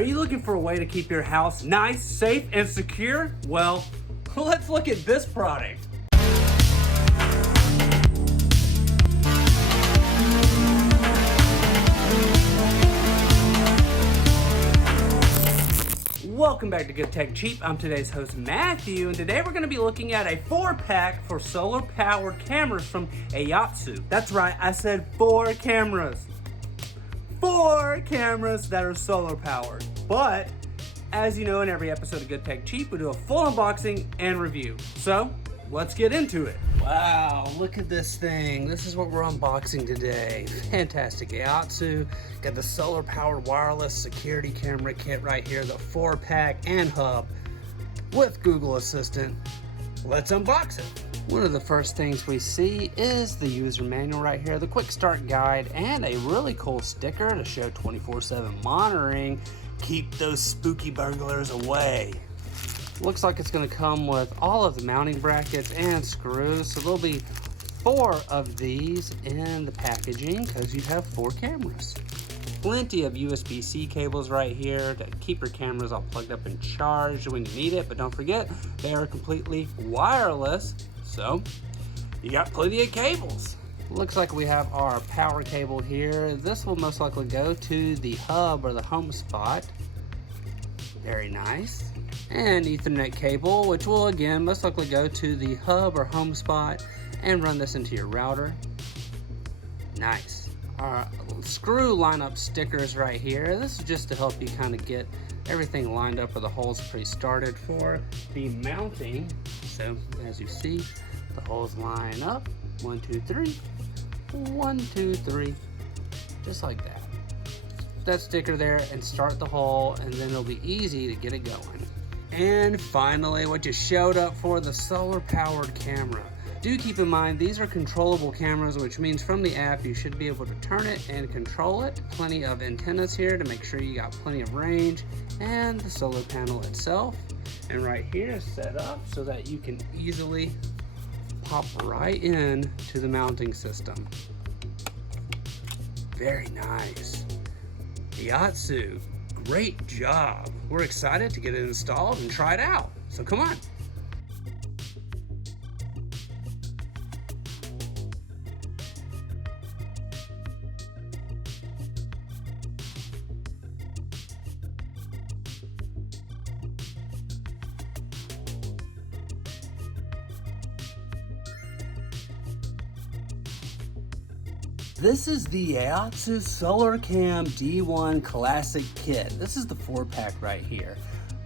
Are you looking for a way to keep your house nice, safe, and secure? Well, let's look at this product. Welcome back to Good Tech Cheap. I'm today's host Matthew, and today we're going to be looking at a 4-pack for solar powered cameras from AOSU. That's right, I said 4 cameras. 4 cameras that are solar powered. But as you know, in every episode of Good Tech Cheap, we do a full unboxing and review. So let's get into it. Wow, look at this thing. This is what we're unboxing today. Fantastic. AOSU got the solar powered wireless security camera kit right here, the 4-pack and hub with Google Assistant. Let's unbox it. One of the first things we see is the user manual right here, the quick start guide, and a really cool sticker to show 24/7 monitoring. Keep those spooky burglars away. Looks like it's going to come with all of the mounting brackets and screws, so there'll be 4 of these in the packaging because you have 4 cameras. Plenty of USB-C cables right here to keep your cameras all plugged up and charged when you need it, but don't forget they are completely wireless, so you got plenty of cables. Looks like we have our power cable here. This will most likely go to the hub or the home spot. Very nice. And Ethernet cable, which will again most likely go to the hub or home spot and run this into your router. Nice. Our screw lineup stickers right here. This is just to help you kind of get everything lined up or the holes pre-started for the mounting. So as you see, the holes line up. 1, 2, 3. 1, 2, 3. Just like that. That sticker there and start the hole, and then it'll be easy to get it going. And finally, what you showed up for, the solar powered camera. Do keep in mind these are controllable cameras, which means from the app you should be able to turn it and control it. Plenty of antennas here to make sure you got plenty of range, and the solar panel itself. And right here is set up so that you can easily pop right in to the mounting system. Very nice. AOSU, great job. We're excited to get it installed and try it out. So come on. This is the AOSU Solar Cam D1 Classic Kit. This is the 4-pack right here.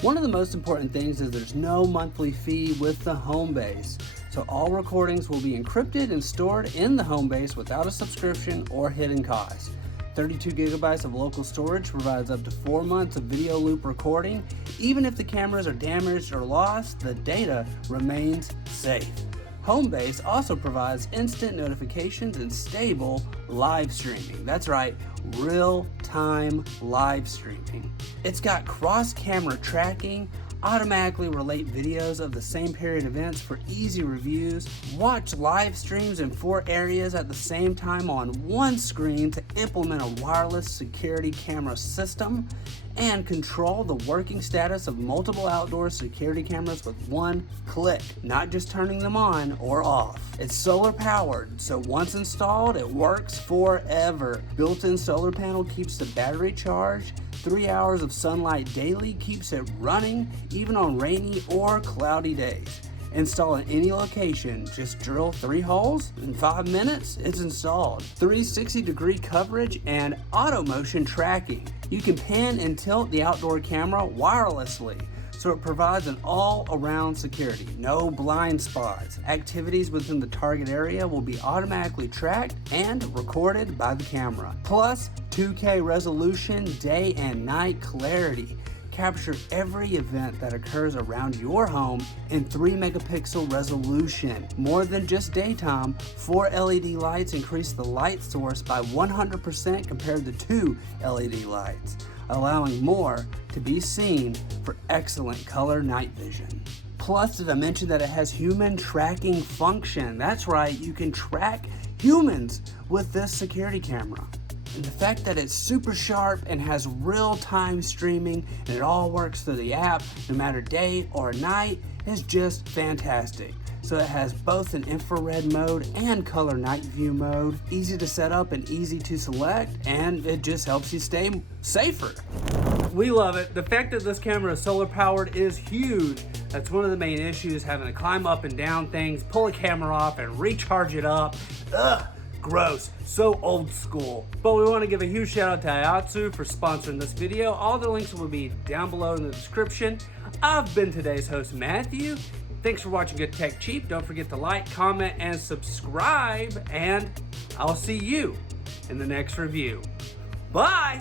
One of the most important things is there's no monthly fee with the home base. So all recordings will be encrypted and stored in the home base without a subscription or hidden cost. 32 gigabytes of local storage provides up to 4 months of video loop recording. Even if the cameras are damaged or lost, the data remains safe. Homebase also provides instant notifications and stable live streaming. That's right, real-time live streaming. It's got cross-camera tracking, automatically relate videos of the same period events for easy reviews, watch live streams in 4 areas at the same time on one screen to implement a wireless security camera system, and control the working status of multiple outdoor security cameras with one click, not just turning them on or off. It's solar powered, so once installed, it works forever. Built-in solar panel keeps the battery charged. 3 hours of sunlight daily keeps it running, even on rainy or cloudy days. Install in any location. Just drill 3 holes. In 5 minutes, it's installed. 360-degree coverage and auto motion tracking. You can pan and tilt the outdoor camera wirelessly, so it provides an all-around security. No blind spots. Activities within the target area will be automatically tracked and recorded by the camera. Plus, 2K resolution, day and night clarity. Capture every event that occurs around your home in 3 megapixel resolution. More than just daytime, 4 LED lights increase the light source by 100% compared to 2 LED lights, allowing more to be seen for excellent color night vision. Plus, did I mention that it has human tracking function? That's right, you can track humans with this security camera. And the fact that it's super sharp and has real-time streaming and it all works through the app no matter day or night is just fantastic. So it has both an infrared mode and color night view mode, easy to set up and easy to select, and it just helps you stay safer. We love it. The fact that this camera is solar powered is huge. That's one of the main issues, having to climb up and down things, pull a camera off and recharge it up. Ugh. Gross, so old school. But we want to give a huge shout out to AOSU for sponsoring this video. All the links will be down below in the description. I've been today's host, Matthew. Thanks for watching Good Tech Cheap. Don't forget to like, comment, and subscribe. And I'll see you in the next review. Bye!